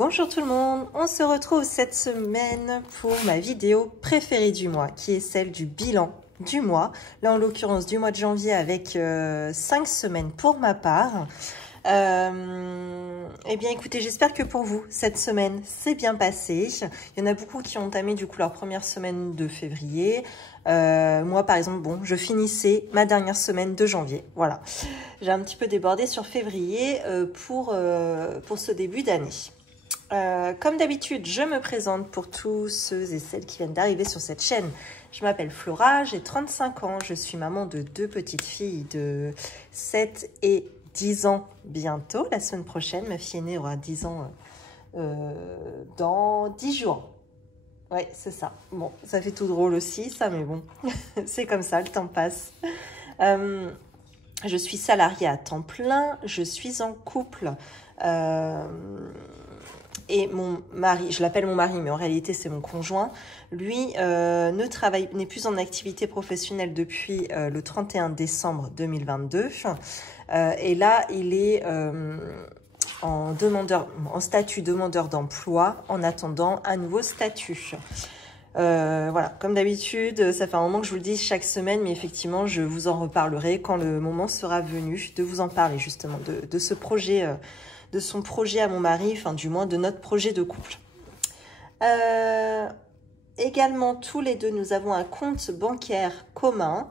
Bonjour tout le monde, on se retrouve cette semaine pour ma vidéo préférée du mois, qui est celle du bilan du mois. Là en l'occurrence du mois de janvier avec 5 semaines pour ma part. Eh bien écoutez, j'espère que pour vous, cette semaine s'est bien passée. Il y en a beaucoup qui ont entamé du coup leur première semaine de février. Moi par exemple, bon, je finissais ma dernière semaine de janvier. Voilà, j'ai un petit peu débordé sur février pour ce début d'année. Comme d'habitude, je me présente pour tous ceux et celles qui viennent d'arriver sur cette chaîne. Je m'appelle Flora, j'ai 35 ans, je suis maman de 2 petites filles de 7 et 10 ans bientôt. La semaine prochaine, ma fille aînée aura 10 ans dans 10 jours. Ouais, c'est ça. Bon, ça fait tout drôle aussi, ça, mais bon, c'est comme ça, le temps passe. Je suis salariée à temps plein, je suis en couple. Et mon mari, je l'appelle mon mari, mais en réalité c'est mon conjoint, lui n'est plus en activité professionnelle depuis le 31 décembre 2022. Et là, il est en statut demandeur d'emploi en attendant un nouveau statut. Voilà, comme d'habitude, ça fait un moment que je vous le dis chaque semaine, mais effectivement, je vous en reparlerai quand le moment sera venu de vous en parler justement, de ce projet, de son projet à mon mari, enfin du moins de notre projet de couple. Également, tous les deux, nous avons un compte bancaire commun.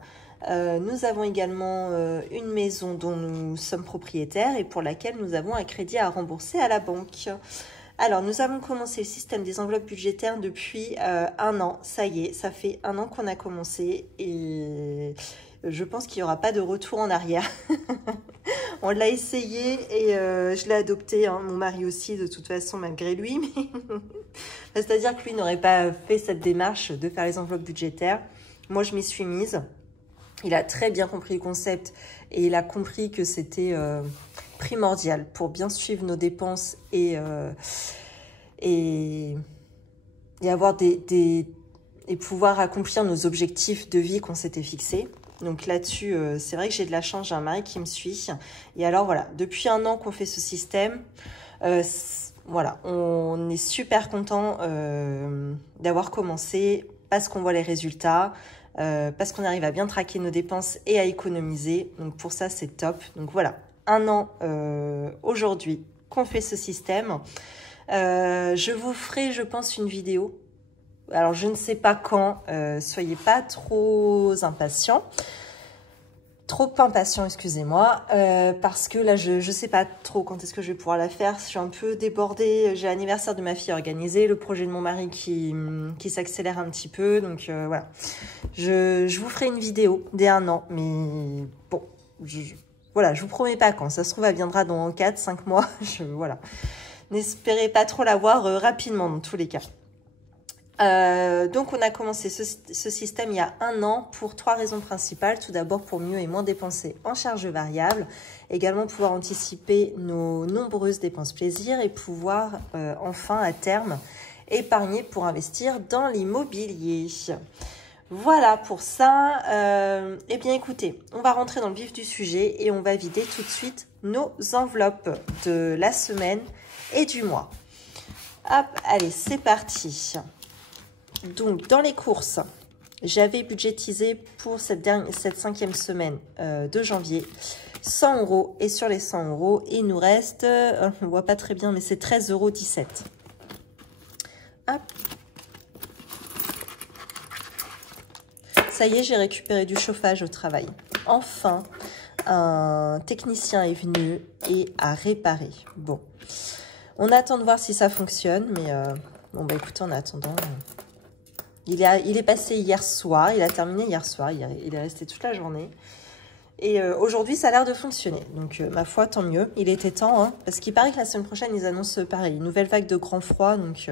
Nous avons également une maison dont nous sommes propriétaires et pour laquelle nous avons un crédit à rembourser à la banque. Alors, nous avons commencé le système des enveloppes budgétaires depuis 1 an. Ça y est, ça fait 1 an qu'on a commencé et je pense qu'il n'y aura pas de retour en arrière. On l'a essayé et je l'ai adopté, hein, mon mari aussi de toute façon malgré lui. C'est-à-dire que lui n'aurait pas fait cette démarche de faire les enveloppes budgétaires. Moi, je m'y suis mise. Il a très bien compris le concept et il a compris que c'était primordial pour bien suivre nos dépenses et avoir et pouvoir accomplir nos objectifs de vie qu'on s'était fixés. Donc là-dessus, c'est vrai que j'ai de la chance, j'ai un mari qui me suit. Et alors voilà, depuis 1 an qu'on fait ce système, voilà, on est super content d'avoir commencé parce qu'on voit les résultats. Parce qu'on arrive à bien traquer nos dépenses et à économiser. Donc pour ça, c'est top. Donc voilà, 1 an aujourd'hui qu'on fait ce système. Je vous ferai, je pense, une vidéo. Alors, je ne sais pas quand. Soyez pas trop impatients. Trop impatient, excusez-moi, parce que là, je ne sais pas trop quand est-ce que je vais pouvoir la faire. Je suis un peu débordée. J'ai l'anniversaire de ma fille organisé, le projet de mon mari qui s'accélère un petit peu. Donc, voilà. Je vous ferai une vidéo dès 1 an, mais bon, voilà, je vous promets pas quand. Ça se trouve, elle viendra dans 4-5 mois. Voilà. N'espérez pas trop la voir rapidement, dans tous les cas. Donc on a commencé ce système il y a 1 an pour 3 raisons principales. Tout d'abord pour mieux et moins dépenser en charges variables, également pouvoir anticiper nos nombreuses dépenses plaisir et pouvoir enfin à terme épargner pour investir dans l'immobilier. Voilà pour ça. Eh bien écoutez, on va rentrer dans le vif du sujet et on va vider tout de suite nos enveloppes de la semaine et du mois. Hop, allez, c'est parti. Donc, dans les courses, j'avais budgétisé pour cette 5e semaine de janvier 100 €. Et sur les 100 €, il nous reste, on ne voit pas très bien, mais c'est 13,17 €. Hop. Ça y est, j'ai récupéré du chauffage au travail. Enfin, un technicien est venu et a réparé. Bon, on attend de voir si ça fonctionne, mais bon, bah écoutez, en attendant... Il est passé hier soir, il a terminé hier soir, il est resté toute la journée. Et aujourd'hui, ça a l'air de fonctionner. Donc, ma foi, tant mieux. Il était temps, hein, parce qu'il paraît que la semaine prochaine, ils annoncent pareil, une nouvelle vague de grand froid. Donc,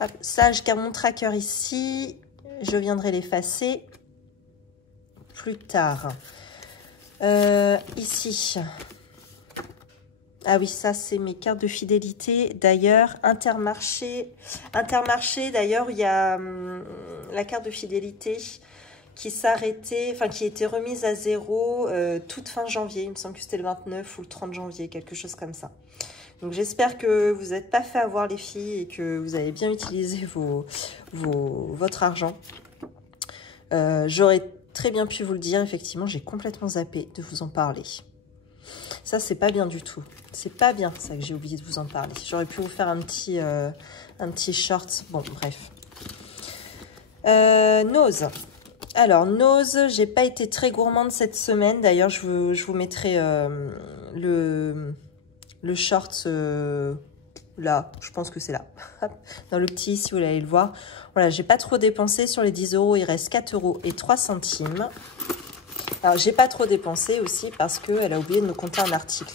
hop, ça, je garde mon tracker ici. Je viendrai l'effacer plus tard. Ici. Ah oui, ça, c'est mes cartes de fidélité. D'ailleurs, Intermarché, d'ailleurs, il y a la carte de fidélité qui s'arrêtait, enfin, qui était remise à 0 toute fin janvier. Il me semble que c'était le 29 ou le 30 janvier, quelque chose comme ça. Donc j'espère que vous n'êtes pas fait avoir les filles et que vous avez bien utilisé votre argent. J'aurais très bien pu vous le dire, effectivement, j'ai complètement zappé de vous en parler. Ça, c'est pas bien du tout. C'est pas bien, ça, que j'ai oublié de vous en parler. J'aurais pu vous faire un petit short. Bon, bref. Nose. Alors, Nose, j'ai pas été très gourmande cette semaine. D'ailleurs, je vous mettrai le short là. Je pense que c'est là. Dans le petit, si vous voulez aller le voir. Voilà, j'ai pas trop dépensé. Sur les 10 €, il reste 4,03 €. Alors, j'ai pas trop dépensé aussi parce qu'elle a oublié de me compter un article.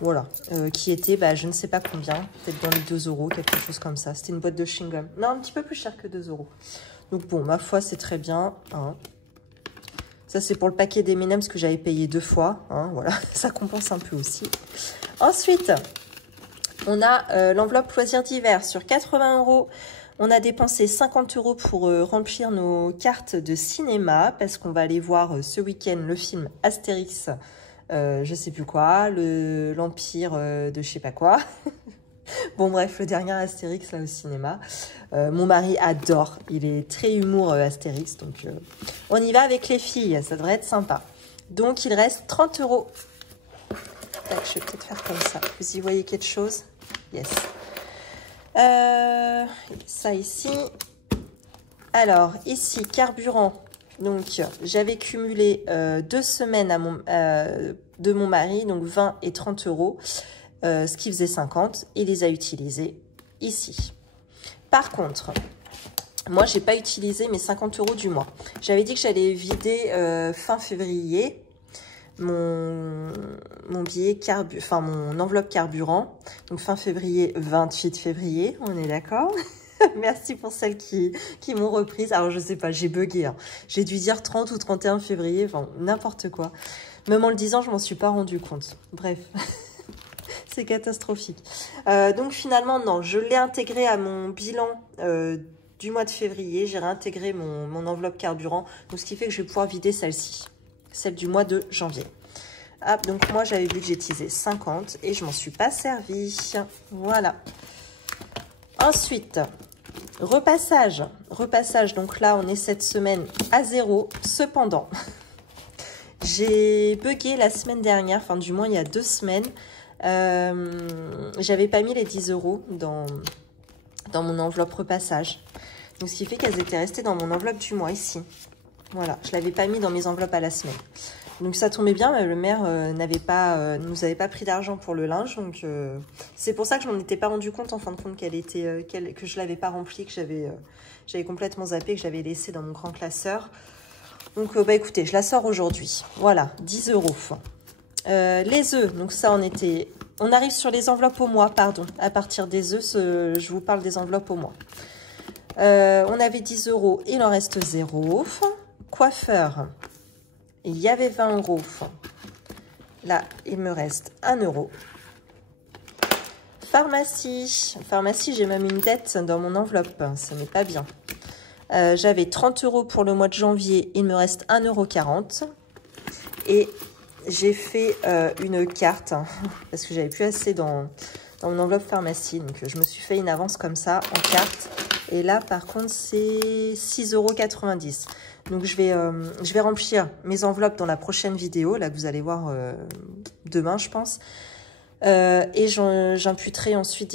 Voilà, qui était, bah, je ne sais pas combien, peut-être dans les 2 €, quelque chose comme ça. C'était une boîte de chewing-gum. Non, un petit peu plus cher que 2 €. Donc bon, ma foi, c'est très bien. Hein. Ça, c'est pour le paquet d'M&M's que j'avais payé 2 fois. Hein, voilà, ça compense un peu aussi. Ensuite, on a l'enveloppe loisirs d'hiver sur 80 €. On a dépensé 50 € pour remplir nos cartes de cinéma parce qu'on va aller voir ce week-end le film Astérix, je sais plus quoi, l'Empire de je sais pas quoi. Bon bref, le dernier Astérix là au cinéma. Mon mari adore, il est très humour Astérix, donc on y va avec les filles, ça devrait être sympa. Donc il reste 30 €. Tac, je vais peut-être faire comme ça. Vous y voyez quelque chose? Yes. Ça ici. Alors, ici, carburant. Donc, j'avais cumulé 2 semaines de mon mari, donc 20 et 30 €, ce qui faisait 50. Il les a utilisés ici. Par contre, moi, j'ai pas utilisé mes 50 € du mois. J'avais dit que j'allais vider fin février mon billet mon enveloppe carburant. Donc fin février, 28 février, on est d'accord? Merci pour celles qui m'ont reprise. Alors je sais pas, j'ai bugué. Hein. J'ai dû dire 30 ou 31 février, enfin n'importe quoi. Même en le disant, je m'en suis pas rendu compte. Bref, c'est catastrophique. Donc finalement, non, je l'ai intégré à mon bilan du mois de février. J'ai réintégré mon enveloppe carburant. Donc ce qui fait que je vais pouvoir vider celle-ci. Celle du mois de janvier. Ah, donc moi j'avais budgétisé 50 et je m'en suis pas servi. Voilà. Ensuite, repassage. Repassage, donc là on est cette semaine à 0. Cependant, j'ai bugué la semaine dernière, enfin du moins il y a 2 semaines. J'avais pas mis les 10 € dans mon enveloppe repassage. Donc ce qui fait qu'elles étaient restées dans mon enveloppe du mois ici. Voilà, je ne l'avais pas mis dans mes enveloppes à la semaine. Donc ça tombait bien, mais le maire nous avait pas pris d'argent pour le linge. Donc c'est pour ça que je m'en étais pas rendu compte en fin de compte que je l'avais pas rempli, que j'avais complètement zappé, que j'avais laissé dans mon grand classeur. Donc bah écoutez, je la sors aujourd'hui. Voilà, 10 €. Les œufs, donc ça on arrive sur les enveloppes au mois, pardon. À partir des œufs, je vous parle des enveloppes au mois. On avait 10 €, il en reste 0. Coiffeur, il y avait 20 €. Là, il me reste 1 €. Pharmacie. Pharmacie, j'ai même une dette dans mon enveloppe. Ce n'est pas bien. J'avais 30 € pour le mois de janvier. Il me reste 1,40 €. Et j'ai fait une carte parce que j'avais plus assez dans mon enveloppe pharmacie. Donc, je me suis fait une avance comme ça en carte. Et là, par contre, c'est 6,90 €. Donc, je vais remplir mes enveloppes dans la prochaine vidéo, là que vous allez voir demain, je pense. Et j'imputerai ensuite,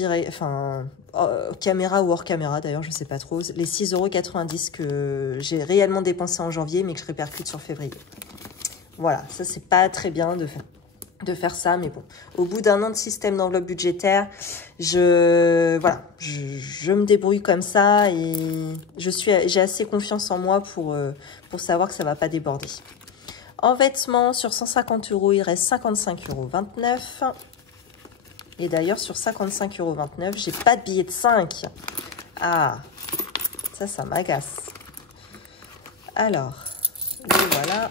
caméra ou hors caméra, d'ailleurs, je ne sais pas trop, les 6,90 € que j'ai réellement dépensé en janvier, mais que je répercute sur février. Voilà, ça, c'est pas très bien de faire ça, mais bon, au bout d'un an de système d'enveloppe budgétaire, je me débrouille comme ça et j'ai assez confiance en moi pour savoir que ça va pas déborder. En vêtements, sur 150 €, il reste 55,29 €. Et d'ailleurs, sur 55,29 €, j'ai pas de billet de 5. Ah, ça m'agace. Alors, le voilà.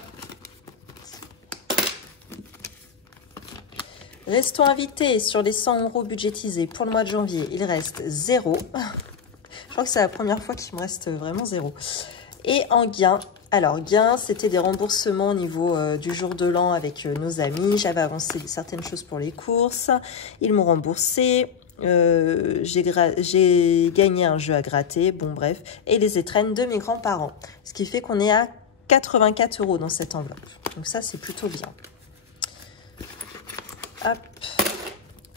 Restons invités sur les 100 € budgétisés pour le mois de janvier. Il reste 0. Je crois que c'est la première fois qu'il me reste vraiment 0. Et en gain, Alors, gain, c'était des remboursements au niveau du jour de l'an avec nos amis. J'avais avancé certaines choses pour les courses. Ils m'ont remboursé. J'ai gagné un jeu à gratter. Bon, bref. Et les étrennes de mes grands-parents. Ce qui fait qu'on est à 84 € dans cette enveloppe. Donc ça, c'est plutôt bien. Hop.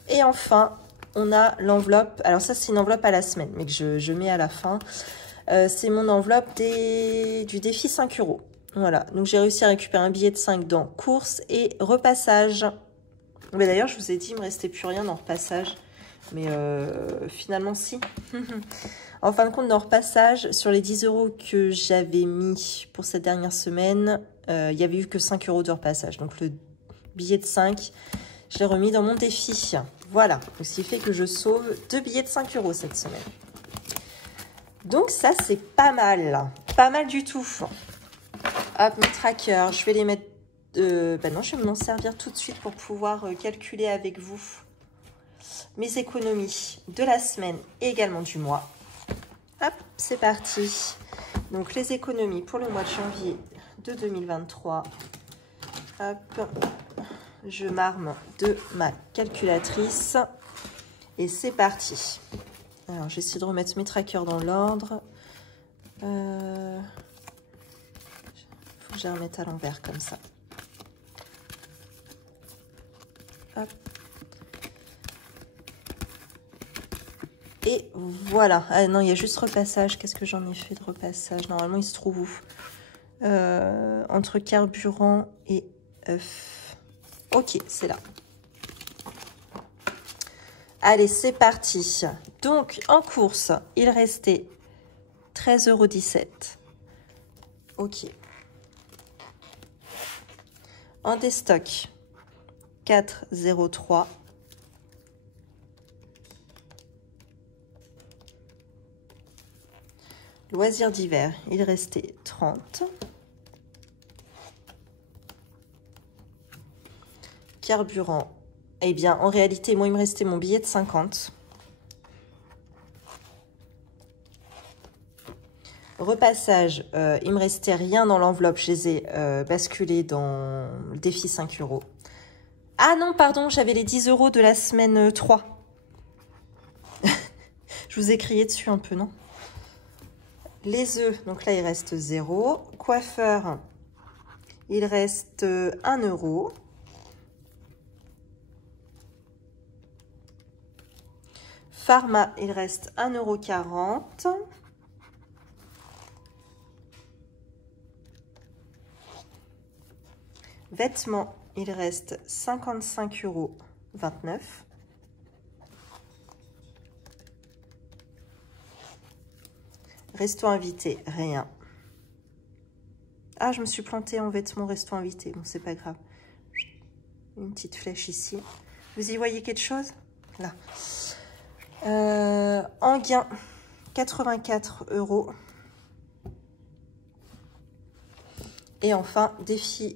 Et enfin, on a l'enveloppe. Alors ça, c'est une enveloppe à la semaine, mais que je mets à la fin. C'est mon enveloppe du défi 5 €. Voilà, donc j'ai réussi à récupérer un billet de 5 dans course et repassage. Mais d'ailleurs, je vous ai dit, il me restait plus rien dans repassage. Mais finalement, si. En fin de compte, dans repassage, sur les 10 € que j'avais mis pour cette dernière semaine, il n'y avait eu que 5 € de repassage. Donc le billet de 5, je l'ai remis dans mon défi. Voilà, ce qui fait que je sauve 2 billets de 5 € cette semaine. Donc ça, c'est pas mal. Pas mal du tout. Hop, mes trackers, je vais les mettre... non, je vais m'en servir tout de suite pour pouvoir calculer avec vous mes économies de la semaine et également du mois. Hop, c'est parti. Donc les économies pour le mois de janvier de 2023. Hop, je m'arme de ma calculatrice et c'est parti. Alors, j'essaie de remettre mes trackers dans l'ordre. Faut que je les remette à l'envers comme ça. Hop. Et voilà. Ah non, il y a juste repassage. Qu'est-ce que j'en ai fait de repassage? Normalement, il se trouve où? Entre carburant et œuf. Ok, c'est là. Allez, c'est parti. Donc, en course, il restait 13,17 €. Ok. En déstock, 4,03 €. Loisirs d'hiver, il restait 30. Carburant, eh bien, en réalité, moi, il me restait mon billet de 50. Repassage, il me restait rien dans l'enveloppe. Je les ai basculés dans le défi 5 €. Ah non, pardon, j'avais les 10 € de la semaine 3. Je vous ai crié dessus un peu, non? Les œufs, donc là, il reste 0. Coiffeur, il reste 1 €. Pharma, il reste 1,40 €. Vêtements, il reste 55,29 €. Resto invité, rien. Ah, je me suis plantée en vêtements resto invité. Bon, c'est pas grave. Une petite flèche ici. Vous y voyez quelque chose? Là. En gain, 84 €. Et enfin, défi.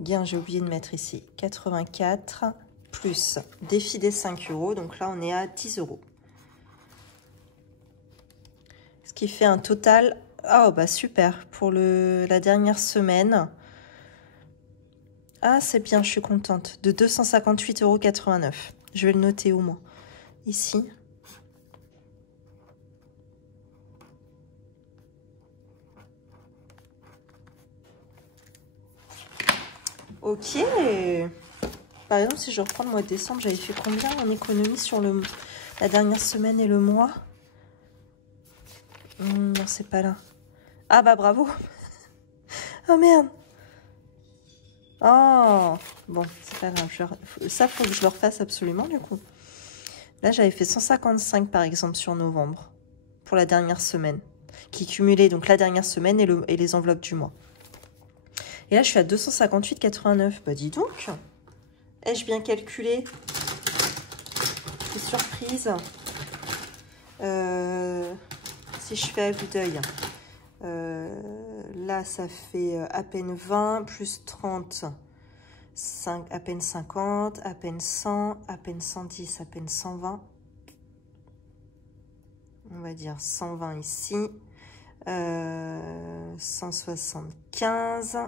Gain, j'ai oublié de mettre ici 84 plus défi des 5 €. Donc là, on est à 10 €. Ce qui fait un total, oh bah super, pour la dernière semaine. Ah, c'est bien, je suis contente. De 258,89 €. Je vais le noter au moins. Ici. Ok. Par exemple, si je reprends le mois de décembre, j'avais fait combien en économie sur la dernière semaine et le mois? Non, c'est pas là. Ah bah bravo. Oh merde. Oh, bon, c'est pas grave. Ça, faut que je le refasse absolument, du coup. Là, j'avais fait 155, par exemple, sur novembre, pour la dernière semaine, qui cumulait donc la dernière semaine et les enveloppes du mois. Et là, je suis à 258,89. Bah, dis donc. Ai-je bien calculé? C'est surprise. Si je fais à vue d'œil... là, ça fait à peine 20, plus 30, 5, à peine 50, à peine 100, à peine 110, à peine 120. on va dire 120 ici, 175,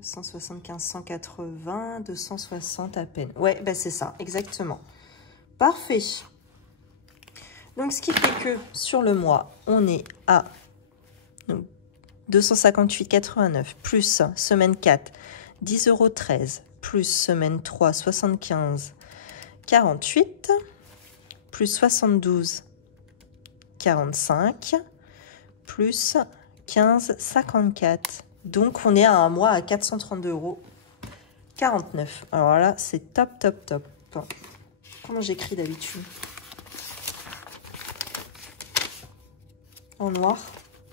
175, 180, 260 à peine. Ouais, bah c'est ça, exactement. Parfait. Donc, ce qui fait que sur le mois, on est à 258,89 plus semaine 4, 10,13 € plus semaine 3, 75,48 plus 72,45 plus 15,54. Donc, on est à un mois à 432,49 €. Alors là, c'est top, top, top. Comment j'écris d'habitude? En noir?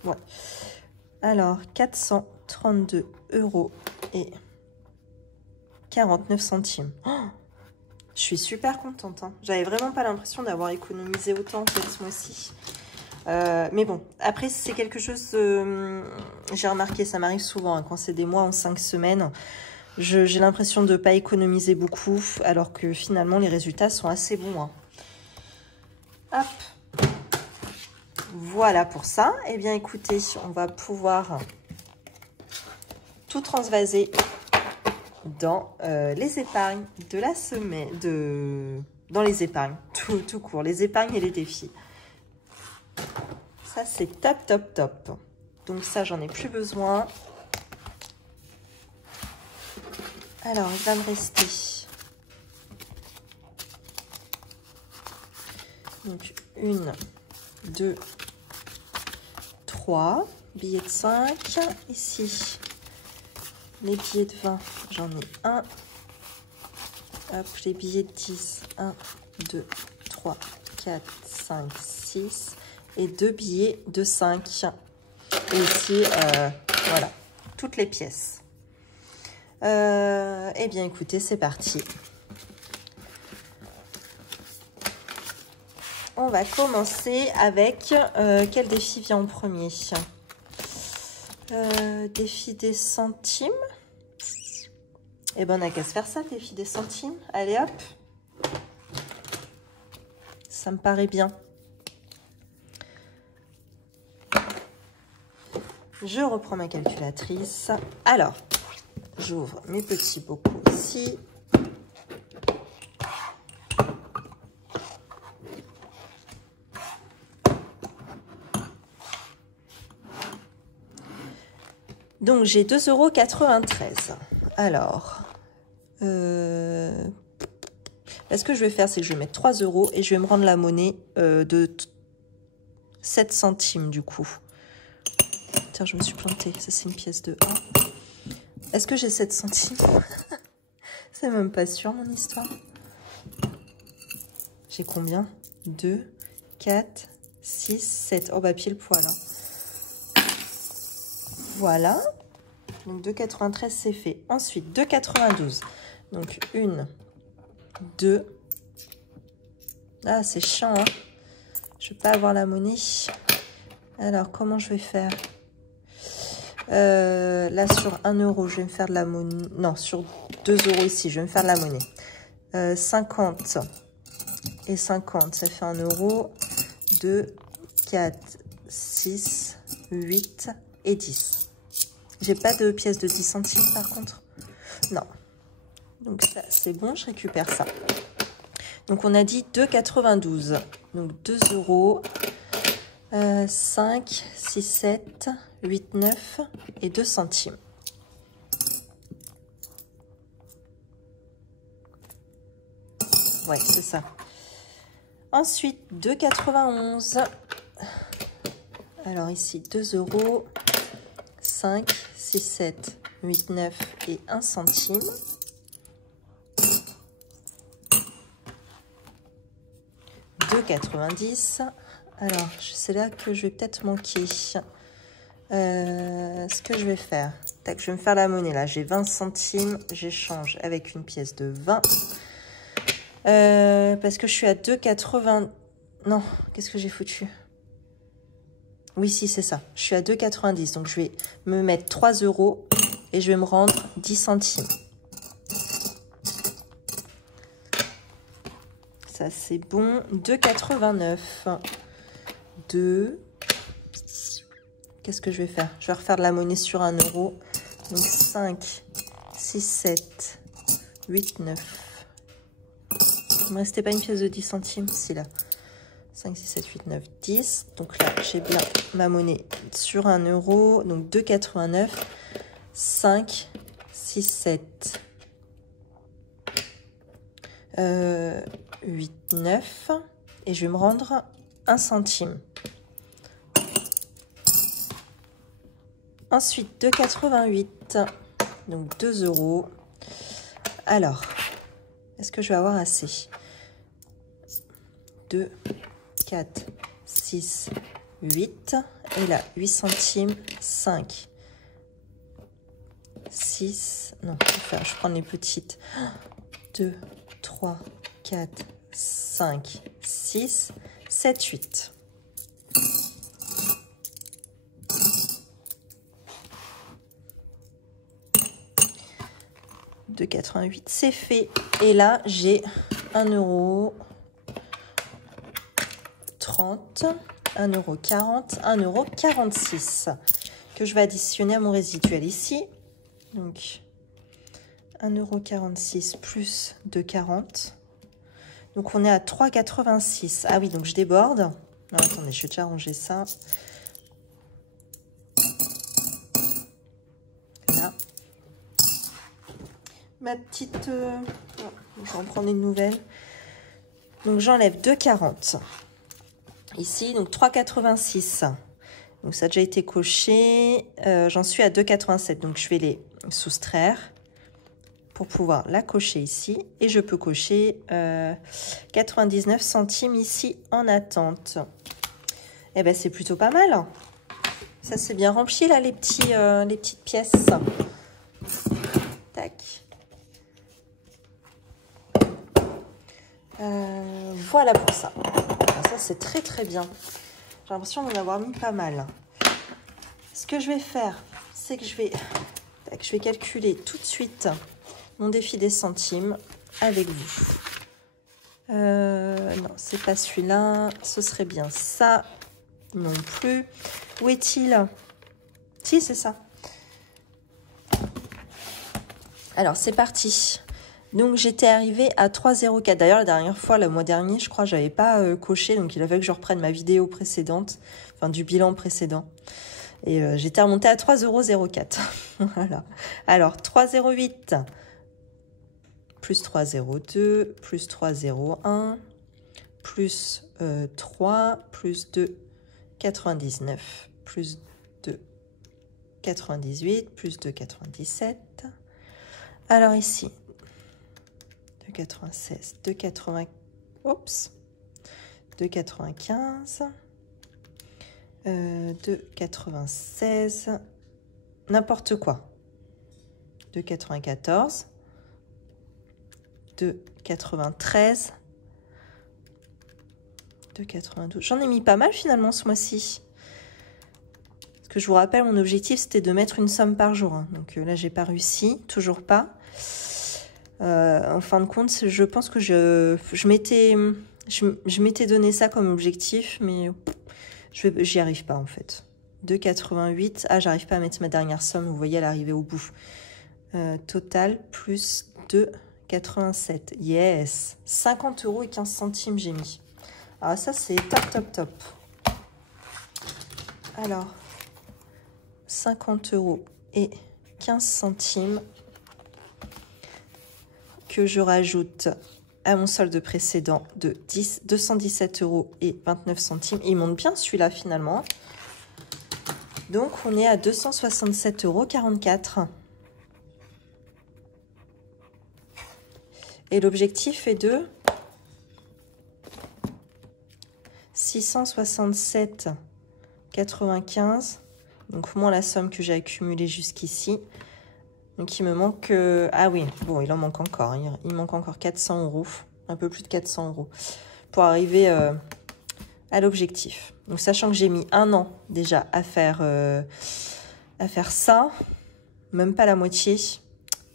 Ouais. Alors, 432,49 €. Oh, je suis super contente. Hein. J'avais vraiment pas l'impression d'avoir économisé autant en fait ce mois-ci. Mais bon, après, c'est quelque chose... j'ai remarqué, ça m'arrive souvent, hein, quand c'est des mois en 5 semaines, j'ai l'impression de ne pas économiser beaucoup, alors que finalement, les résultats sont assez bons. Hein. Hop. Voilà pour ça. Eh bien, écoutez, on va pouvoir tout transvaser dans les épargnes de la semaine, dans les épargnes, tout court, les épargnes et les défis. Ça, c'est top, top, top. Donc ça, j'en ai plus besoin. Alors, il va me rester donc 1, 2, 3 billets de 5. Ici, les billets de 20, j'en ai un. Hop, les billets de 10, 1, 2, 3, 4, 5, 6. Et 2 billets de 5. Et ici, voilà, toutes les pièces. Eh bien, écoutez, c'est parti. On va commencer avec quel défi vient en premier? Défi des centimes. Eh ben, on n'a qu'à se faire ça, défi des centimes. Allez, hop. Ça me paraît bien. Je reprends ma calculatrice. Alors, j'ouvre mes petits bocaux ici. Donc, j'ai 2,93 €. Alors, ce que je vais faire, c'est que je vais mettre 3 € et je vais me rendre la monnaie de 7 centimes du coup. Tiens, je me suis plantée. Ça, c'est une pièce de 1. Est-ce que j'ai 7 centimes? C'est même pas sûr, mon histoire. J'ai combien? 2, 4, 6, 7. Oh, bah, pile poil. Hein. Voilà. Donc, 2,93, c'est fait. Ensuite, 2,92. Donc, 1, 2. Ah, c'est chiant, hein. Je ne vais pas avoir la monnaie. Alors, comment je vais faire? Là, sur 1 €, je vais me faire de la monnaie. Non, sur 2 € ici, je vais me faire de la monnaie. 50 et 50, ça fait 1 €. 2, 4, 6, 8 et 10. J'ai pas de pièce de 10 centimes, par contre. Non. Donc, ça, c'est bon, je récupère ça. Donc, on a dit 2,92. Donc, 2 €. 5, 6, 7, 8, 9 et 2 centimes. Ouais, c'est ça. Ensuite, 2,91. Alors ici, 2 €. 5, 6, 7, 8, 9 et 1 centime. €2,90. Alors, c'est là que je vais peut-être manquer. Ce que je vais faire, tac, je vais me faire la monnaie là. J'ai 20 centimes, j'échange avec une pièce de 20. Parce que je suis à 2,80. Non, qu'est-ce que j'ai foutu? Oui, si, c'est ça. Je suis à 2,90. Donc, je vais me mettre 3 € et je vais me rendre 10 centimes. Ça, c'est bon. 2,89. 2. Qu'est-ce que je vais faire? Je vais refaire de la monnaie sur 1 euro. Donc 5, 6, 7, 8, 9. Il ne me restait pas une pièce de 10 centimes? Si, là. 5, 6, 7, 8, 9, 10. Donc là, j'ai bien ma monnaie sur 1 euro. Donc 2,89. 5, 6, 7, 8, 9. Et je vais me rendre 1 centime. Ensuite, 2,88. Donc 2 euros. Alors, est-ce que je vais avoir assez? 2, 4, 6, 8. Et là, 8 centimes, 5, 6. Non, je prends les petites. 2, 3, 4, 5, 6, 7, 8. De 88, c'est fait. Et là, j'ai 1 euro 30, 1 euro 40, 1 euro 46 que je vais additionner à mon résiduel ici. Donc, 1 euro 46 plus 2,40. Donc, on est à 3,86. Ah oui, donc je déborde. Non, attendez, je vais déjà ranger ça. Là. Ma petite... je vais en prendre une nouvelle. Donc, j'enlève 2,40. Ici, donc 3,86. Donc, ça a déjà été coché. J'en suis à 2,87. Donc, je vais les soustraire pour pouvoir la cocher ici. Et je peux cocher 99 centimes ici en attente. Eh bien, c'est plutôt pas mal. Ça, c'est bien rempli, là, les petites pièces. Tac. Voilà pour ça. Ça, c'est très, très bien. J'ai l'impression d'en avoir mis pas mal. Ce que je vais faire, c'est que je vais calculer tout de suite mon défi des centimes avec vous. Non, c'est pas celui-là. Ce serait bien ça. Non plus. Où est-il? Si, c'est ça. Alors, c'est parti. Donc, j'étais arrivée à 3,04. D'ailleurs, la dernière fois, le mois dernier, je crois, j'avais pas coché. Donc, il a fallu que je reprenne ma vidéo précédente, enfin, du bilan précédent. Et j'étais remontée à 3,04 €. Voilà. Alors, 3,08 plus 3,02 plus 3,01 plus 3 plus 2,99 plus 2,98 plus 2,97. Alors ici, 2,96, 2,80, oups, 2,95, 2,96, n'importe quoi, 2,94, 2,93, 2,92. J'en ai mis pas mal finalement ce mois-ci. Parce que je vous rappelle, mon objectif c'était de mettre une somme par jour. Hein. Donc là, j'ai pas réussi, toujours pas. En fin de compte, je pense que je m'étais donné ça comme objectif, mais j'y arrive pas en fait. 2,88. Ah, j'arrive pas à mettre ma dernière somme. Vous voyez, elle est arrivée au bout. Total plus 2,87. Yes. 50 € et 15 centimes j'ai mis. Alors ça, c'est top, top, top. Alors, 50 € et 15 centimes que je rajoute à mon solde précédent de 217 € et 29 centimes. Il monte bien celui-là finalement. Donc, on est à 267,44 €. Et l'objectif est de 667,95. Donc, moins la somme que j'ai accumulée jusqu'ici. Donc, il me manque... ah oui, bon, il en manque encore. Il manque encore 400 €. Un peu plus de 400 € pour arriver à l'objectif. Donc, sachant que j'ai mis 1 an déjà à faire ça. Même pas la moitié.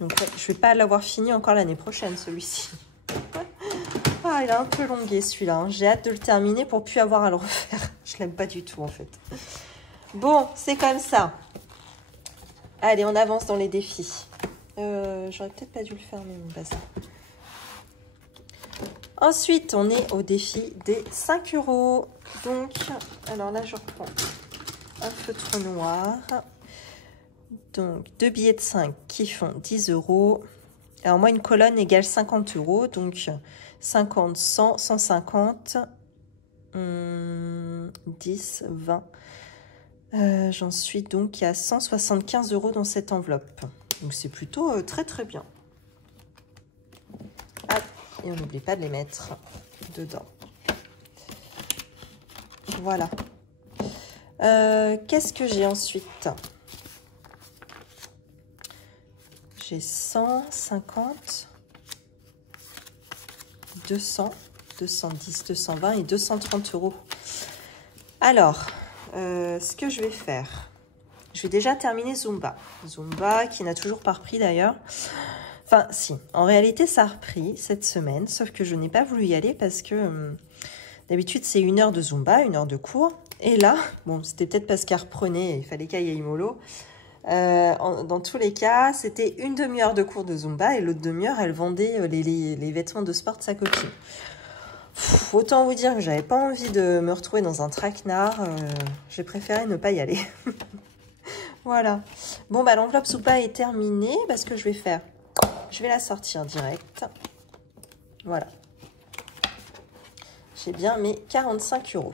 Donc, ouais, je ne vais pas l'avoir fini encore l'année prochaine, celui-ci. Ah il est un peu longué celui-là. Hein. J'ai hâte de le terminer pour plus avoir à le refaire. Je l'aime pas du tout en fait. Bon, c'est comme ça. Allez, on avance dans les défis. J'aurais peut-être pas dû le fermer, mon bazar. Ensuite, on est au défi des 5 €. Donc, alors là, je reprends un feutre noir. Donc, 2 billets de 5 qui font 10 €. Alors, moi, une colonne égale 50 €. Donc, 50, 100, 150, 10, 20. J'en suis donc à 175 € dans cette enveloppe. Donc, c'est plutôt très, très bien. Hop, et on n'oublie pas de les mettre dedans. Voilà. Qu'est-ce que j'ai ensuite? J'ai 150, 200, 210, 220 et 230 €. Alors, ce que je vais faire, je vais déjà terminer Zumba. Zumba qui n'a toujours pas repris d'ailleurs. Enfin, si, en réalité, ça a repris cette semaine, sauf que je n'ai pas voulu y aller parce que d'habitude, c'est 1 heure de Zumba, 1 heure de cours. Et là, bon, c'était peut-être parce qu'elle reprenait, il fallait qu'elle y aille mollo. Dans tous les cas, c'était une demi-heure de cours de Zumba et l'autre demi-heure, elle vendait les vêtements de sport de sa copine. Autant vous dire que j'avais pas envie de me retrouver dans un traquenard. J'ai préféré ne pas y aller. Voilà. Bon, bah l'enveloppe Zumba est terminée. Ce que je vais faire, je vais la sortir direct. Voilà. J'ai bien mes 45 €.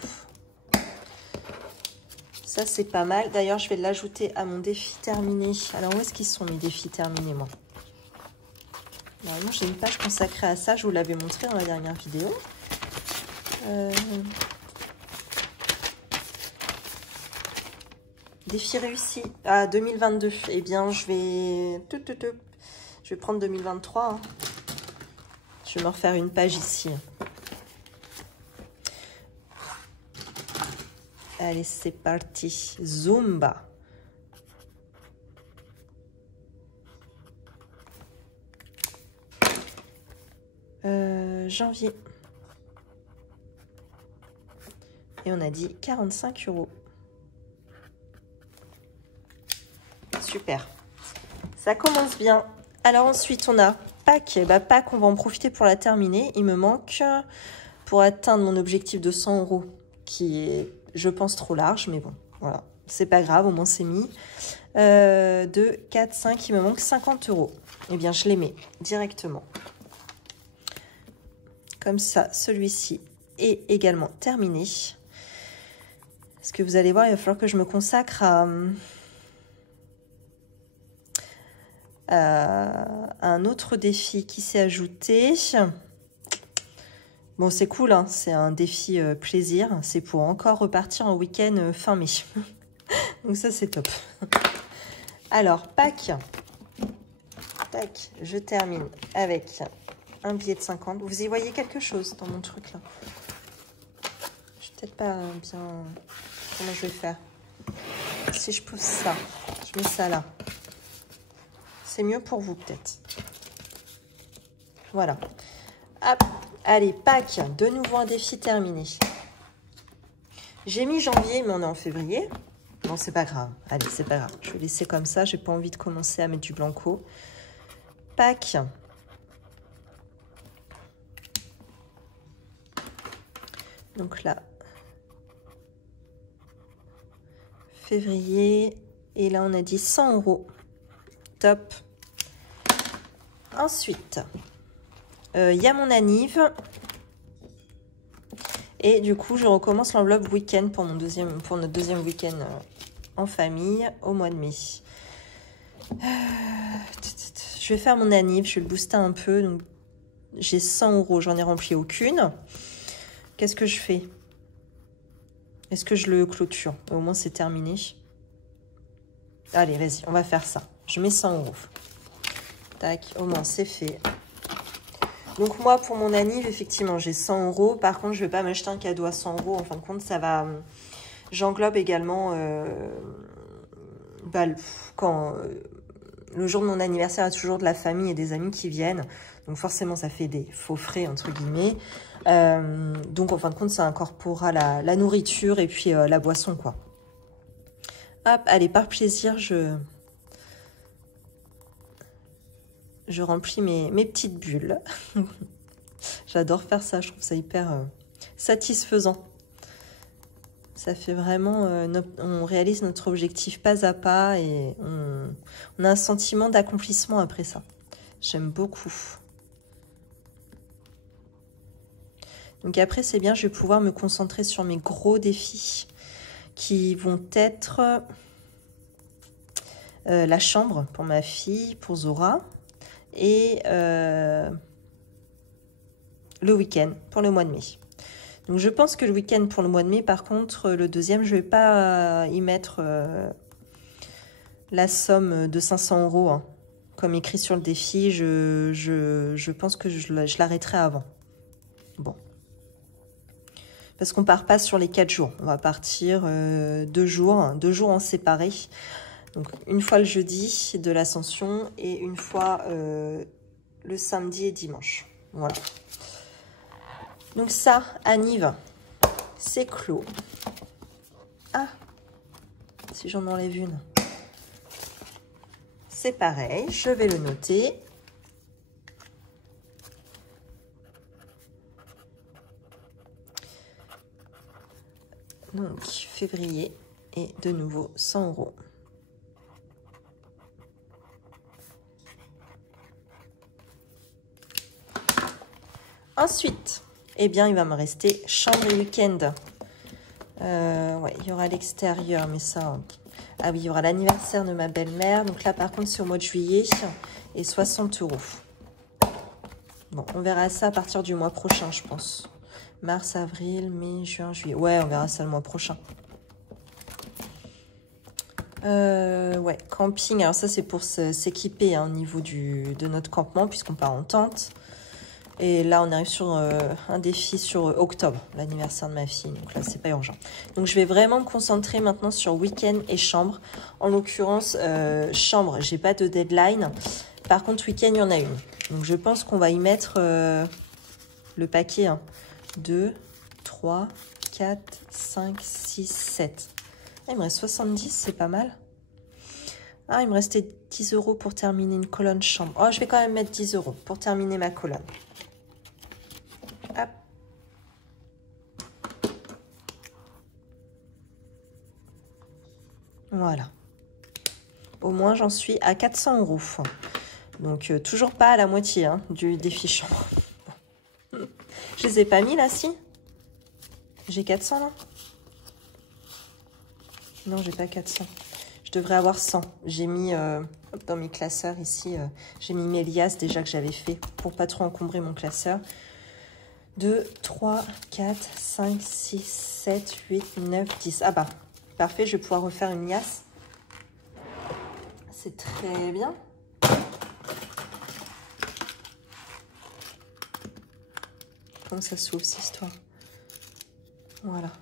Ça, c'est pas mal. D'ailleurs, je vais l'ajouter à mon défi terminé. Alors, où est-ce qu'ils sont mes défis terminés, moi? Normalement, j'ai une page consacrée à ça. Je vous l'avais montré dans la dernière vidéo. Défi réussi à 2022. Eh bien, je vais prendre 2023. Hein. Je vais me refaire une page ici. Allez, c'est parti. Zumba. Janvier. Et on a dit 45 €. Super. Ça commence bien. Alors ensuite, on a Pâques. Pâques, on va en profiter pour la terminer. Il me manque, pour atteindre mon objectif de 100 €, qui est, je pense, trop large. Mais bon, voilà. C'est pas grave, au moins c'est mis. 2, 4, 5, il me manque 50 €. Eh bien, je les mets directement. Comme ça, celui-ci est également terminé. Parce que vous allez voir, il va falloir que je me consacre à un autre défi qui s'est ajouté. Bon, c'est cool, hein, c'est un défi plaisir. C'est pour encore repartir en week-end fin mai. Donc ça, c'est top. Alors, Pâques. Tac, je termine avec un billet de 50. Vous y voyez quelque chose dans mon truc là? Je sais peut-être pas bien comment je vais faire. Si je pousse ça, je mets ça là. C'est mieux pour vous peut-être. Voilà. Hop. Allez, Pâques. De nouveau un défi terminé. J'ai mis janvier, mais on est en février. Bon, c'est pas grave. Allez, c'est pas grave. Je vais laisser comme ça. J'ai pas envie de commencer à mettre du blanco. Pâques. Donc là, février. Et là, on a dit 100 €. Top. Ensuite, il y a mon anniv. Et du coup, je recommence l'enveloppe week-end pour notre deuxième week-end en famille au mois de mai. Je vais faire mon anniv, je vais le booster un peu. Donc, j'ai 100 €, j'en ai rempli aucune. Qu'est-ce que je fais? Est-ce que je le clôture? Au moins, c'est terminé. Allez, vas-y, on va faire ça. Je mets 100 €. Tac, au moins, c'est fait. Donc, moi, pour mon anniv, effectivement, j'ai 100 €. Par contre, je ne vais pas m'acheter un cadeau à 100 €. En fin de compte, ça va... J'englobe également... quand... le jour de mon anniversaire, il y a toujours de la famille et des amis qui viennent. Donc forcément, ça fait des faux frais, entre guillemets. Donc en fin de compte, ça incorporera la nourriture et puis la boisson, quoi. Hop, allez, par plaisir, je remplis mes petites bulles. J'adore faire ça, je trouve ça hyper satisfaisant. Ça fait vraiment, on réalise notre objectif pas à pas et on a un sentiment d'accomplissement après ça. J'aime beaucoup. Donc après, c'est bien, je vais pouvoir me concentrer sur mes gros défis qui vont être la chambre pour ma fille, pour Zora, et le week-end pour le mois de mai. Donc je pense que le week-end pour le mois de mai, par contre, le deuxième, je ne vais pas y mettre la somme de 500 €, hein. Comme écrit sur le défi, je pense que je l'arrêterai avant. Bon. Parce qu'on ne part pas sur les 4 jours. On va partir 2 jours en séparé. Donc une fois le jeudi de l'Ascension et une fois le samedi et dimanche. Voilà. Donc ça, Anive, c'est clos. Ah, si j'en enlève une. C'est pareil, je vais le noter. Donc, février et de nouveau 100 €. Ensuite, eh bien, il va me rester chambre et week-end. Ouais, il y aura l'extérieur, mais ça... Ah oui, il y aura l'anniversaire de ma belle-mère. Donc là, par contre, c'est au mois de juillet et 60 €. Bon, on verra ça à partir du mois prochain, je pense. Mars, avril, mai, juin, juillet. Ouais, on verra ça le mois prochain. Ouais, camping. Alors ça, c'est pour s'équiper au niveau de notre campement, puisqu'on part en tente. Et là, on arrive sur un défi sur octobre, l'anniversaire de ma fille. Donc là, c'est pas urgent. Donc, je vais vraiment me concentrer maintenant sur week-end et chambre. En l'occurrence, chambre, j'ai pas de deadline. Par contre, week-end, il y en a une. Donc, je pense qu'on va y mettre le paquet. 2, 3, 4, 5, 6, 7. Ah, il me reste 70, c'est pas mal. Ah, il me restait 10 € pour terminer une colonne chambre. Oh, je vais quand même mettre 10 € pour terminer ma colonne. Hop. Voilà. Au moins, j'en suis à 400 €. Donc, toujours pas à la moitié du défi chambre. Je les ai pas mis là, si? J'ai 400 là? Non, j'ai pas 400. Je devrais avoir 100. J'ai mis dans mes classeurs ici, j'ai mis mes liasses déjà que j'avais fait pour pas trop encombrer mon classeur. 2, 3, 4, 5, 6, 7, 8, 9, 10. Ah bah, parfait, je vais pouvoir refaire une liasse. C'est très bien. Comment ça s'ouvre cette histoire? Voilà.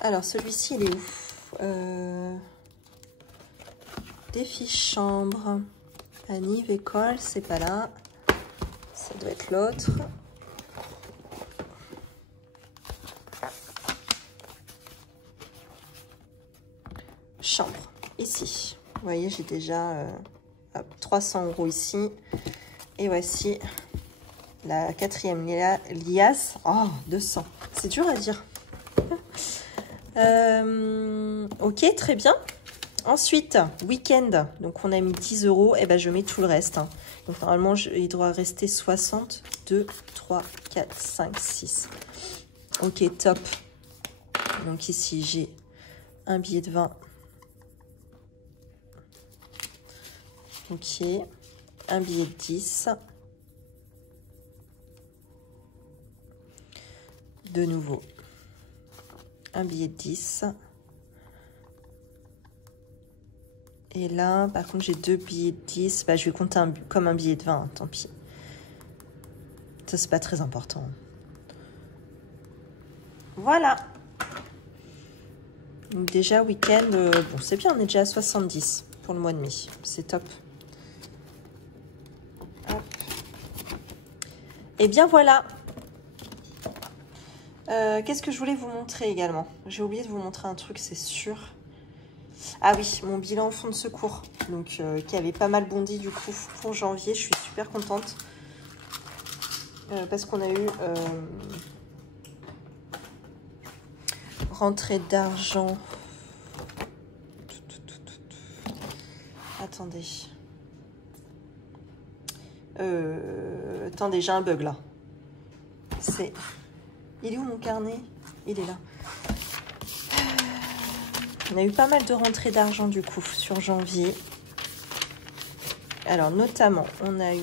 Alors, celui-ci, il est où? Défi chambre. Anive, école, c'est pas là. Ça doit être l'autre. Chambre, ici. Vous voyez, j'ai déjà 300 € ici. Et voici la 4e liasse. Oh, 200. C'est dur à dire. Ok, très bien. Ensuite, week-end. Donc, on a mis 10 €. Et ben, je mets tout le reste. Donc, normalement, il doit rester 60. 2, 3, 4, 5, 6. Ok, top. Donc, ici, j'ai un billet de 20. Ok. Un billet de 10. De nouveau. Un billet de 10. Et là, par contre, j'ai 2 billets de 10. Bah, je vais compter comme un billet de 20, tant pis. Ça, c'est pas très important. Voilà. Donc déjà, week-end, bon, c'est bien, on est déjà à 70 pour le mois de mai. C'est top. Hop. Et bien voilà. Qu'est-ce que je voulais vous montrer également? J'ai oublié de vous montrer un truc, c'est sûr. Ah oui, mon bilan fonds de secours. Donc, qui avait pas mal bondi du coup pour janvier. Je suis super contente. Parce qu'on a eu rentrée d'argent. Attendez. Attendez, j'ai un bug là. C'est... Il est où mon carnet? Il est là. On a eu pas mal de rentrées d'argent du coup sur janvier. Alors notamment, on a eu...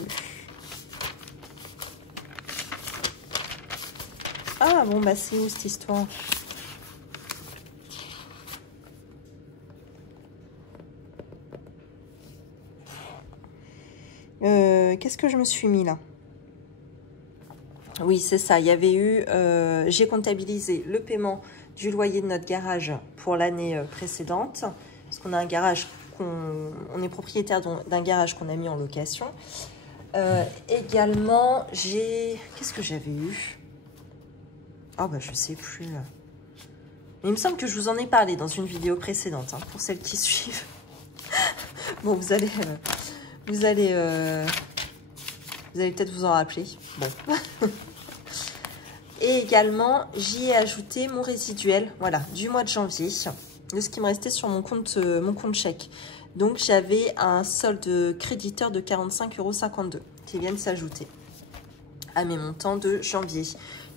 Ah bon, bah c'est où cette histoire? Qu'est-ce que je me suis mis là? Oui, c'est ça. Il y avait eu... j'ai comptabilisé le paiement du loyer de notre garage pour l'année précédente. Parce qu'on a un garage, on est propriétaire d'un garage qu'on a mis en location. Également, j'ai... Qu'est-ce que j'avais eu? Ah bah je sais plus. Mais il me semble que je vous en ai parlé dans une vidéo précédente, hein, pour celles qui suivent. Bon, vous allez peut-être vous en rappeler. Bon. Et également, j'y ai ajouté mon résiduel, voilà, du mois de janvier, de ce qui me restait sur mon compte chèque. Donc, j'avais un solde créditeur de 45,52 € qui vient de s'ajouter à mes montants de janvier.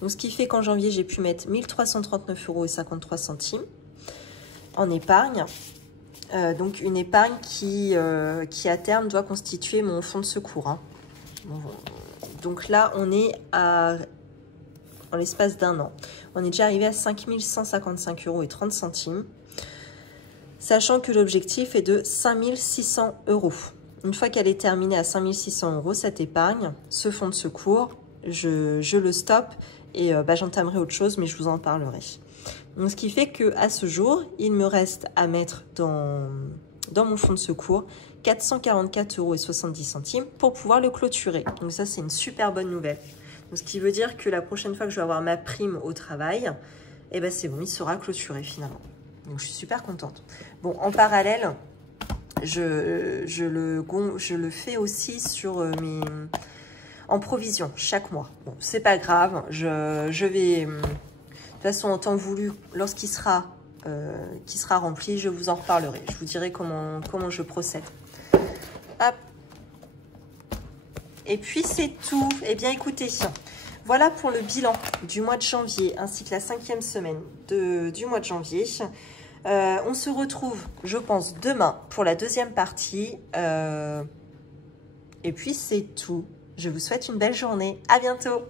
Donc, ce qui fait qu'en janvier, j'ai pu mettre 1339,53 € en épargne. Donc, une épargne qui à terme doit constituer mon fonds de secours. Hein. Bon, donc là, on est en l'espace d'un an. On est déjà arrivé à 5 155,30 €, sachant que l'objectif est de 5 600 €. Une fois qu'elle est terminée à 5 600 €, cette épargne, ce fonds de secours, je le stoppe et j'entamerai autre chose, mais je vous en parlerai. Donc, ce qui fait qu'à ce jour, il me reste à mettre dans mon fonds de secours 444,70 € pour pouvoir le clôturer. Donc ça, c'est une super bonne nouvelle. Donc, ce qui veut dire que la prochaine fois que je vais avoir ma prime au travail, eh ben c'est bon, il sera clôturé finalement. Donc, je suis super contente. Bon, en parallèle, je le fais aussi sur en provision chaque mois. Bon, c'est pas grave, je vais... De toute façon, en temps voulu, lorsqu'il sera rempli, je vous en reparlerai. Je vous dirai comment je procède. Hop. Et puis, c'est tout. Eh bien, écoutez, voilà pour le bilan du mois de janvier, ainsi que la 5e semaine du mois de janvier. On se retrouve, je pense, demain pour la 2e partie. Et puis, c'est tout. Je vous souhaite une belle journée. À bientôt.